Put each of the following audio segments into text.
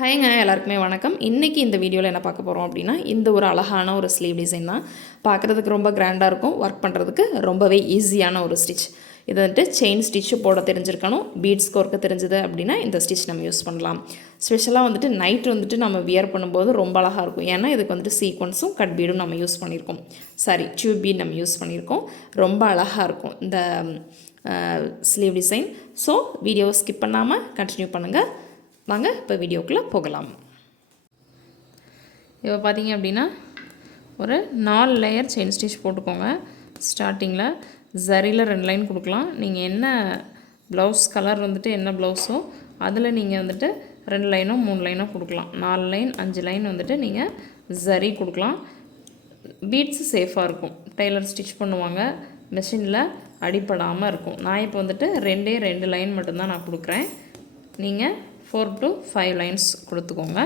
ஹாய்ங்க எல்லாருக்குமே வணக்கம். இன்றைக்கி இந்த வீடியோவில் என்ன பார்க்க போகிறோம் அப்படின்னா, இந்த ஒரு அழகான ஒரு ஸ்லீவ் டிசைன் தான். பார்க்குறதுக்கு ரொம்ப கிராண்டாக இருக்கும், ஒர்க் பண்ணுறதுக்கு ரொம்பவே ஈஸியான ஒரு ஸ்டிச். இது வந்துட்டு செயின் ஸ்டிச்சு போட தெரிஞ்சிருக்கணும், பீட்ஸ் கோர்க்க தெரிஞ்சது அப்படின்னா இந்த ஸ்டிச் நம்ம யூஸ் பண்ணலாம். ஸ்பெஷலாக வந்துட்டு நைட் வந்துட்டு நம்ம வியர் பண்ணும்போது ரொம்ப அழகாக இருக்கும். ஏன்னா இதுக்கு வந்துட்டு சீக்வன்ஸும் கட் பீடும் நம்ம யூஸ் பண்ணியிருக்கோம், சாரி டியூப் பீட் நம்ம யூஸ் பண்ணியிருக்கோம். ரொம்ப அழகாக இருக்கும் இந்த ஸ்லீவ் டிசைன். ஸோ வீடியோவை ஸ்கிப் பண்ணாமல் கண்டினியூ பண்ணுங்கள். வாங்க இப்போ வீடியோக்குள்ளே போகலாம். இப்போ பார்த்தீங்க அப்படின்னா ஒரு 4 லேயர் செயின் ஸ்டிச் போட்டுக்கோங்க. ஸ்டார்டிங்கில் ஜரியில் 2 லைன் கொடுக்கலாம். நீங்கள் என்ன ப்ளவுஸ் கலர் வந்துட்டு என்ன ப்ளவுஸோ அதில் நீங்கள் வந்துட்டு 2 லைனோ 3 லைனோ கொடுக்கலாம். 4 லைன் 5 லைன் வந்துட்டு நீங்கள் ஜரி கொடுக்கலாம். பீட்ஸு சேஃபாக இருக்கும். டெய்லர் ஸ்டிச் பண்ணுவாங்க, மிஷினில் அடிப்படாமல் இருக்கும். நான் இப்போ வந்துட்டு 2 லைன் மட்டும்தான் நான் கொடுக்குறேன். நீங்கள் 4 to 5 லைன்ஸ் கொடுத்துக்கோங்க.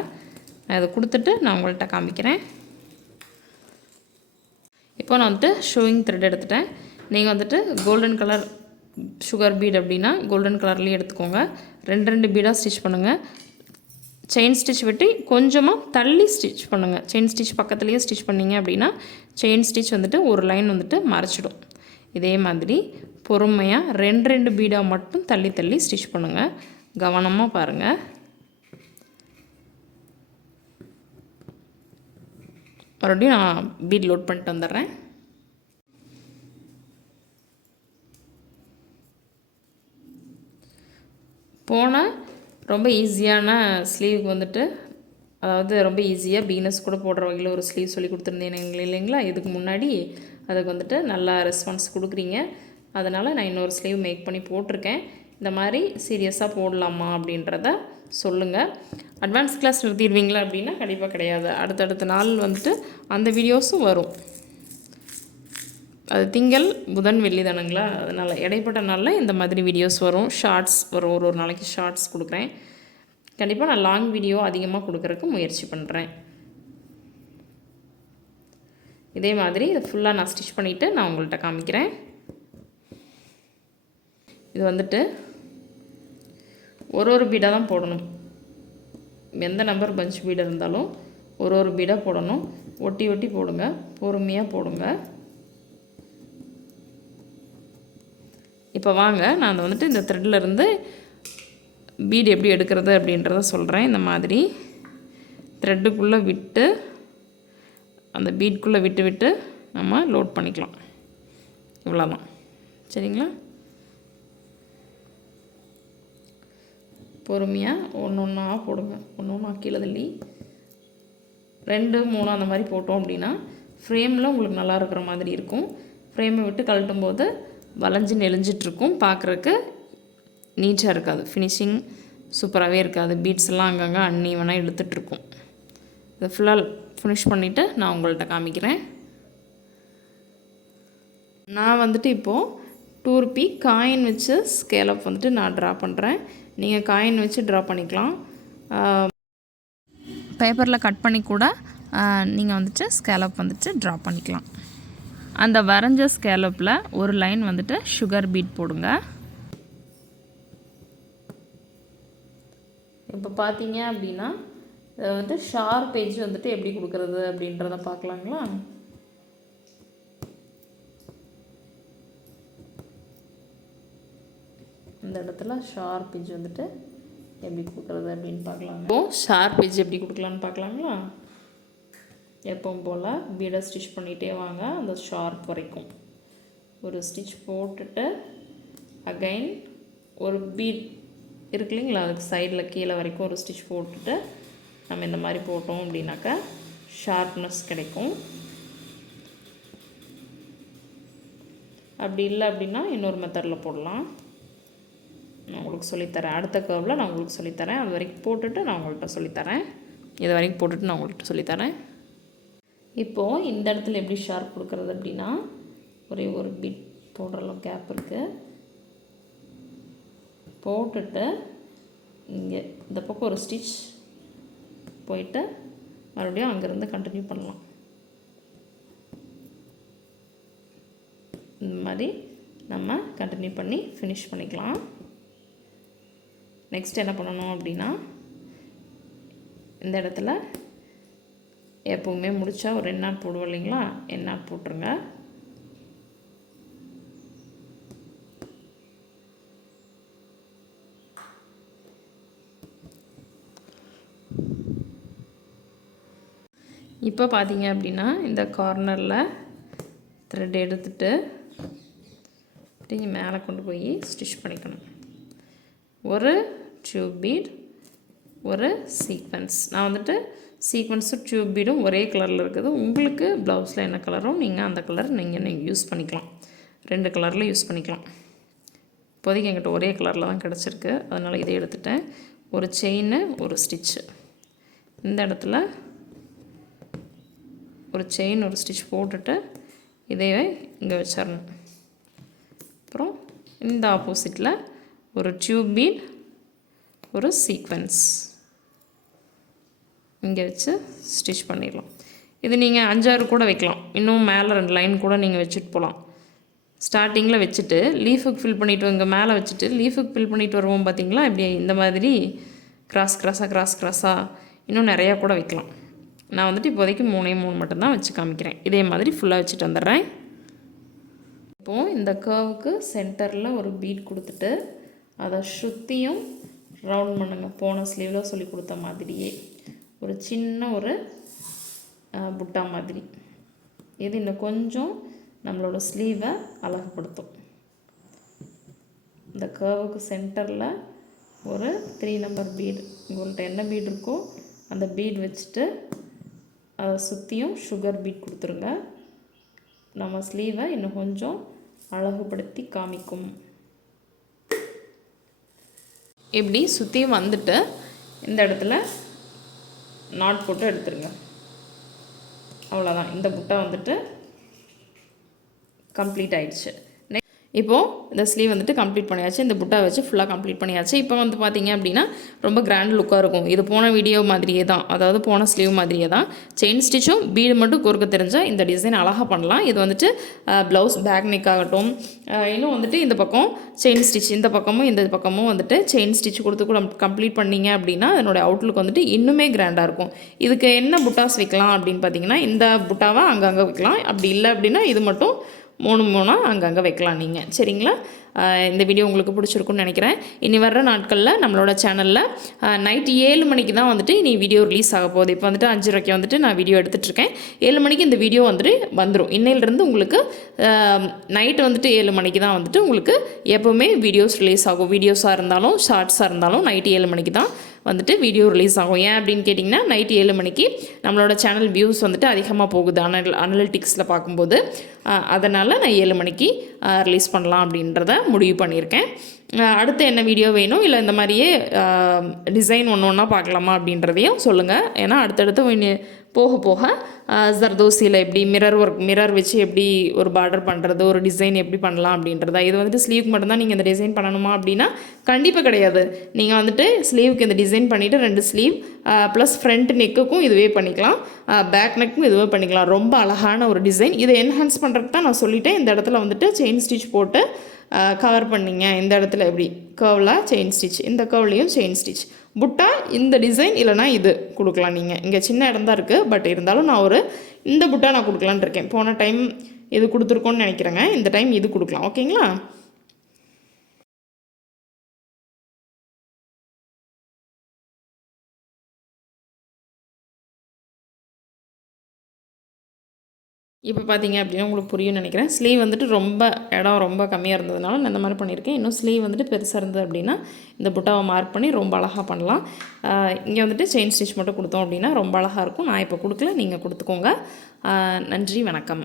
அதை கொடுத்துட்டு நான் உங்கள்கிட்ட காமிக்கிறேன். இப்போ நான் வந்துட்டு ஷோயிங் த்ரெட் எடுத்துட்டேன். நீங்கள் வந்துட்டு கோல்டன் கலர் சுகர் பீட் அப்படின்னா கோல்டன் கலர்லேயே எடுத்துக்கோங்க. 2 பீடாக ஸ்டிச் பண்ணுங்கள். செயின் ஸ்டிச் வெட்டி கொஞ்சமாக தள்ளி ஸ்டிச் பண்ணுங்கள். செயின் ஸ்டிச் பக்கத்துலேயே ஸ்டிச் பண்ணிங்க அப்படின்னா செயின் ஸ்டிச் வந்துட்டு ஒரு லைன் வந்துட்டு மறைச்சிடும். இதே மாதிரி பொறுமையாக 2 பீடாக மட்டும் தள்ளி தள்ளி ஸ்டிச் பண்ணுங்கள். கவனமாக பாருங்கள். மறுபடியும் நான் பீட் லோட் பண்ணிட்டு வந்துடுறேன். போன ரொம்ப ஈஸியான ஸ்லீவுக்கு வந்துட்டு, அதாவது ரொம்ப ஈஸியாக பிகினர்ஸ் கூட போடுற வகையில் ஒரு ஸ்லீவ் சொல்லி கொடுத்துருந்தேன் இல்லைங்களா. இதுக்கு முன்னாடி அதுக்கு வந்துட்டு நல்லா ரெஸ்பான்ஸ் கொடுக்குறீங்க. அதனால் நான் இன்னொரு ஸ்லீவ் மேக் பண்ணி போட்டிருக்கேன். இந்த மாதிரி சீரியஸாக போடலாமா அப்படின்றத சொல்லுங்கள். அட்வான்ஸ் கிளாஸ் நிறுத்திடுவீங்களா அப்படின்னா கண்டிப்பாக கிடையாது. அடுத்தடுத்த நாள் வந்துட்டு அந்த வீடியோஸும் வரும். அது திங்கள் புதன் வெள்ளி தானுங்களா, அதனால் இடைப்பட்ட நாளில் இந்த மாதிரி வீடியோஸ் வரும். ஷார்ட்ஸ் வரும், ஒரு நாளைக்கு ஷார்ட்ஸ் கொடுக்குறேன். கண்டிப்பாக நான் லாங் வீடியோ அதிகமாக கொடுக்குறதுக்கு முயற்சி பண்ணுறேன். இதே மாதிரி இதை ஃபுல்லாக நான் ஸ்டிச் பண்ணிவிட்டு நான் உங்கள்கிட்ட காமிக்கிறேன். இது வந்துட்டு ஒரு பீடாக தான் போடணும். எந்த நம்பர் பஞ்ச் பீடாக இருந்தாலும் ஒரு பீடாக போடணும். ஒட்டி ஒட்டி போடுங்க, பொறுமையாக போடுங்க. இப்போ வாங்க நான் வந்துட்டு இந்த த்ரெட்லேருந்து பீடு எப்படி எடுக்கிறது அப்படின்றத சொல்கிறேன். இந்த மாதிரி த்ரெட்டுக்குள்ளே விட்டு அந்த பீட்குள்ளே விட்டு விட்டு நம்ம லோட் பண்ணிக்கலாம். இவ்வளோதான், சரிங்களா. பொறுமையாக ஒன்றா போடுங்க. ஒன்றா கீழே தள்ளி 2 3 அந்த மாதிரி போட்டோம் அப்படின்னா ஃப்ரேமில் உங்களுக்கு நல்லா இருக்கிற மாதிரி இருக்கும். ஃப்ரேமை விட்டு கழட்டும் போது வளைஞ்சு நெளிஞ்சிட்ருக்கும், பார்க்குறக்கு நீட்டாக இருக்காது, ஃபினிஷிங் சூப்பராகவே இருக்காது. பீட்ஸ் எல்லாம் அங்கங்கே அன்னீவனாக இழுத்துட்ருக்கும். இதை ஃபுல்லாக ஃபினிஷ் பண்ணிவிட்டு நான் உங்கள்கிட்ட காமிக்கிறேன். நான் வந்துட்டு இப்போது 2 ரூபி காயின் வச்சு ஸ்கேலப் வந்துட்டு நான் ட்ரா பண்ணுறேன். நீங்கள் காயின் வச்சு ட்ரா பண்ணிக்கலாம். பேப்பரில் கட் பண்ணி கூட நீங்கள் வந்துட்டு ஸ்கேலப் வந்துட்டு ட்ரா பண்ணிக்கலாம். அந்த வரைஞ்ச ஸ்கேலப்பில் ஒரு லைன் வந்துட்டு சுகர் பீட் போடுங்க. இப்போ பார்த்தீங்க அப்படின்னா வந்துட்டு ஷார்ப் பேஜ் வந்துட்டு எப்படி கொடுக்குறது அப்படின்றத பார்க்கலாங்களா. இந்த இடத்துல ஷார்ப் எட்ஜ் வந்துட்டு எப்படி கொடுக்குறது அப்படின்னு பார்க்கலாம். இப்போது ஷார்ப் எட்ஜ் எப்படி கொடுக்கலான்னு பார்க்கலாங்களா. எப்பவும் போல் பீடை ஸ்டிச் பண்ணிகிட்டே வாங்க அந்த ஷார்ப் வரைக்கும். ஒரு ஸ்டிச் போட்டுட்டு அகைன் ஒரு பீட் இருக்கு இல்லைங்களா, அதுக்கு சைடில் கீழே வரைக்கும் ஒரு ஸ்டிச் போட்டுட்டு நம்ம இந்த மாதிரி போட்டோம் அப்படின்னாக்கா ஷார்ப்னஸ் கிடைக்கும். அப்படி இல்லை அப்படின்னா இன்னொரு மெத்தடில் போடலாம். நான் உங்களுக்கு சொல்லித்தரேன். அடுத்த கர்வில் நான் உங்களுக்கு சொல்லித்தரேன். அது வரைக்கும் போட்டுட்டு நான் உங்கள்கிட்ட சொல்லித்தரேன். இது வரைக்கும் போட்டுட்டு நான் உங்கள்கிட்ட சொல்லித்தரேன். இப்போது இந்த இடத்துல எப்படி ஷார்ப் கொடுக்குறது அப்படின்னா ஒரே ஒரு பிட் போடுறலாம், கேப் இருக்குது, போட்டுட்டு இங்கே இந்த பக்கம் ஒரு ஸ்டிச் போயிட்டு மறுபடியும் அங்கேருந்து கண்டினியூ பண்ணலாம். இந்த மாதிரி நம்ம கண்டினியூ பண்ணி ஃபினிஷ் பண்ணிக்கலாம். நெக்ஸ்ட் என்ன பண்ணணும் அப்படின்னா இந்த இடத்துல எப்போவுமே முடித்தா ஒரு எண் நாட் போடுவோம் இல்லைங்களா, எண் நாட் போட்டுருங்க. இப்போ பார்த்தீங்க அப்படின்னா இந்த கார்னரில் த்ரெட் எடுத்துட்டு நீங்கள் மேலே கொண்டு போய் ஸ்டிச் பண்ணிக்கணும். ஒரு டியூப் பீட், ஒரு சீக்வென்ஸ். நான் வந்துட்டு சீக்வென்ஸும் டியூப் பீடும் ஒரே கலரில் இருக்குது. உங்களுக்கு ப்ளவுஸில் என்ன கலரோ நீங்கள் அந்த கலர் நீங்கள் யூஸ் பண்ணிக்கலாம். 2 கலரில் யூஸ் பண்ணிக்கலாம். இப்போதைக்கு என்கிட்ட ஒரே கலரில் தான் கிடச்சிருக்கு, அதனால் இதை எடுத்துட்டேன். ஒரு செயின், ஒரு ஸ்டிச்சு. இந்த இடத்துல ஒரு செயின், ஒரு ஸ்டிச் போட்டுட்டு இதையே இங்கே வச்சிடணும். அப்புறம் இந்த ஆப்போசிட்டில் ஒரு டியூப் பீட், ஒரு சீக்வென்ஸ் இங்கே வச்சு ஸ்டிச் பண்ணிடலாம். இது நீங்கள் 5-6 கூட வைக்கலாம். இன்னும் மேலே 2 லைன் கூட நீங்கள் வச்சுட்டு போகலாம். ஸ்டார்டிங்கில் வச்சுட்டு லீஃபுக்கு ஃபில் பண்ணிவிட்டு இங்கே மேலே வச்சுட்டு லீஃபுக்கு ஃபில் பண்ணிவிட்டு வருவோம் பார்த்தீங்களா, இப்படி இந்த மாதிரி கிராஸாக இன்னும் நிறையா கூட வைக்கலாம். நான் வந்துட்டு இப்போதைக்கு 3 மட்டும்தான் வச்சு காமிக்கிறேன். இதே மாதிரி ஃபுல்லாக வச்சுட்டு வந்துடுறேன். இப்போது இந்த கர்வுக்கு சென்டரில் ஒரு பீட் கொடுத்துட்டு அதை சுற்றியும் ரவுண்ட் பண்ணுங்க. போன ஸ்லீவில் சொல்லி கொடுத்த மாதிரியே ஒரு சின்ன ஒரு புட்டா மாதிரி. இது இன்னும் கொஞ்சம் நம்மளோட ஸ்லீவை அழகுபடுத்தும். இந்த கர்வுக்கு சென்டரில் ஒரு 3 நம்பர் பீடு, உங்கள்கிட்ட என்ன பீடு இருக்கோ அந்த பீட் வச்சுட்டு அதை சுற்றியும் சுகர் பீட் கொடுத்துருங்க. நம்ம ஸ்லீவை இன்னும் கொஞ்சம் அழகுபடுத்தி காமிக்கும். இப்படி சுற்றியும் வந்துட்டு இந்த இடத்துல நாட் போட்டு எடுத்துருங்க. அவ்வளோதான், இந்த புட்டா வந்துட்டு கம்ப்ளீட் ஆயிடுச்சு. இப்போது இந்த ஸ்லீவ் வந்துட்டு கம்ப்ளீட் பண்ணியாச்சு. இந்த புட்டா வச்சு ஃபுல்லாக கம்ப்ளீட் பண்ணியாச்சு. இப்போ வந்து பார்த்திங்க அப்படின்னா ரொம்ப கிராண்ட் லுக்காக இருக்கும். இது போன வீடியோ மாதிரியே தான், அதாவது போன ஸ்லீவ் மாதிரியே தான். செயின் ஸ்டிச்சும் பீடு மட்டும் கோர்க்க தெரிஞ்சால் இந்த டிசைன் அழகாக பண்ணலாம். இது வந்துட்டு ப்ளவுஸ் பேக் நெக் ஆகட்டும், இன்னும் வந்துட்டு இந்த பக்கம் செயின் ஸ்டிச், இந்த பக்கமும் வந்துட்டு செயின் ஸ்டிச் கொடுத்து கூட கம்ப்ளீட் பண்ணிங்க அப்படின்னா அதனுடைய அவுட்லுக் வந்துட்டு இன்னுமே கிராண்டாக இருக்கும். இதுக்கு என்ன புட்டாஸ் வைக்கலாம் அப்படின்னு பார்த்தீங்கன்னா, இந்த புட்டாவை அங்கங்கே வைக்கலாம். அப்படி இல்லை அப்படின்னா இது மட்டும் 3 அங்கங்கே வைக்கலாம் நீங்கள். சரிங்களா? இந்த வீடியோ உங்களுக்கு பிடிச்சிருக்குன்னு நினைக்கிறேன். இனி வர்ற நாட்களில் நம்மளோட சேனலில் நைட் 7 மணிக்கு தான் வந்துட்டு இனி வீடியோ ரிலீஸ் ஆக போகுது. இப்போ வந்துட்டு 5:30 வந்துட்டு நான் வீடியோ எடுத்துகிட்ருக்கேன். 7 மணிக்கு இந்த வீடியோ வந்துட்டு வந்துடும். இன்னையிலேருந்து உங்களுக்கு நைட்டு வந்துட்டு 7 மணிக்கு தான் வந்துட்டு உங்களுக்கு எப்போவுமே வீடியோஸ் ரிலீஸ் ஆகும். வீடியோஸாக இருந்தாலும் ஷார்ட்ஸாக இருந்தாலும் நைட்டு 7 மணிக்கு தான் வந்துட்டு வீடியோ ரிலீஸ் ஆகும். ஏன் அப்படின்னு கேட்டிங்கன்னா, நைட்டு 7 மணிக்கு நம்மளோட சேனல் வியூஸ் வந்துட்டு அதிகமாக போகுது அனலிட்டிக்ஸில் பார்க்கும்போது. அதனால் நான் 7 மணிக்கு ரிலீஸ் பண்ணலாம் அப்படின்றத முடிவு பண்ணியிருக்கேன். அடுத்து என்ன வீடியோ வேணும், இல்லை இந்த மாதிரியே டிசைன் ஒன்று பார்க்கலாமா அப்படின்றதையும் சொல்லுங்கள். ஏன்னா அடுத்தடுத்து போக போக ஜர்தோசியில் எப்படி மிரர் வச்சு எப்படி ஒரு பார்டர் பண்ணுறது, ஒரு டிசைன் எப்படி பண்ணலாம் அப்படின்றதா. இது வந்துட்டு ஸ்லீவுக்கு மட்டும்தான் நீங்கள் இந்த டிசைன் பண்ணணுமா அப்படின்னா கண்டிப்பாக கிடையாது. நீங்கள் வந்துட்டு ஸ்லீவுக்கு இந்த டிசைன் பண்ணிவிட்டு 2 ஸ்லீவ் ப்ளஸ் ஃப்ரண்ட் நெக்குக்கும் இதுவே பண்ணிக்கலாம், பேக் நெக்கும் இதுவே பண்ணிக்கலாம். ரொம்ப அழகான ஒரு டிசைன். இதை என்ஹான்ஸ் பண்ணுறதுக்கு தான் நான் சொல்லிட்டேன். இந்த இடத்துல வந்துட்டு செயின் ஸ்டிச் போட்டு கவர் பண்ணிங்க. இந்த இடத்துல எப்படி கர்வில் செயின் ஸ்டிச், இந்த கர்வ்லேயும் செயின் ஸ்டிச். புட்டா இந்த டிசைன் இல்லைனா இது கொடுக்கலாம் நீங்கள். இங்கே சின்ன இடம் தான் இருக்குது, பட் இருந்தாலும் நான் இந்த புட்டா நான் கொடுக்கலான்னு இருக்கேன். போன டைம் இது கொடுத்துருக்கோன்னு நினைக்கிறேங்க. இந்த டைம் இது கொடுக்கலாம். ஓகேங்களா? இப்போ பார்த்தீங்க அப்படின்னா உங்களுக்கு புரியும்னு நினைக்கிறேன். ஸ்லீவ் வந்துட்டு இடம் ரொம்ப கம்மியாக இருந்ததுனால நான் இந்த மாதிரி பண்ணியிருக்கேன். இன்னும் ஸ்லீவ் வந்துட்டு பெருசாக இருந்தது அப்படின்னா இந்த புட்டாவை மார்க் பண்ணி ரொம்ப அழகாக பண்ணலாம். இங்கே வந்துட்டு செயின் ஸ்டிச் மட்டும் கொடுத்தோம் அப்படின்னா ரொம்ப அழகாக இருக்கும். நான் இப்போ கொடுக்கல, நீங்கள் கொடுத்துக்கோங்க. நன்றி, வணக்கம்.